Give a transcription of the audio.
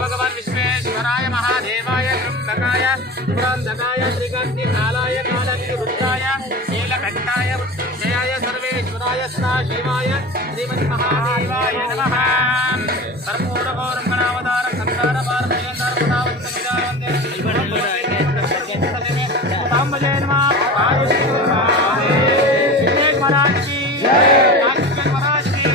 भगवान विश्वेश्वराय महादेवाय त्र्यंबकाय पुरांधकाय श्रीकांति कालाय कालाग्नि रुद्राय नीलकंठाय जयाय सर्वेश्वराय सदाशिवाय श्रीमन्महादेवाय नमः। सर्वोरगौरंगणावतारं संसारपारमयंतारपदावंतमिदावंते महाराज की महाराज की महाराज की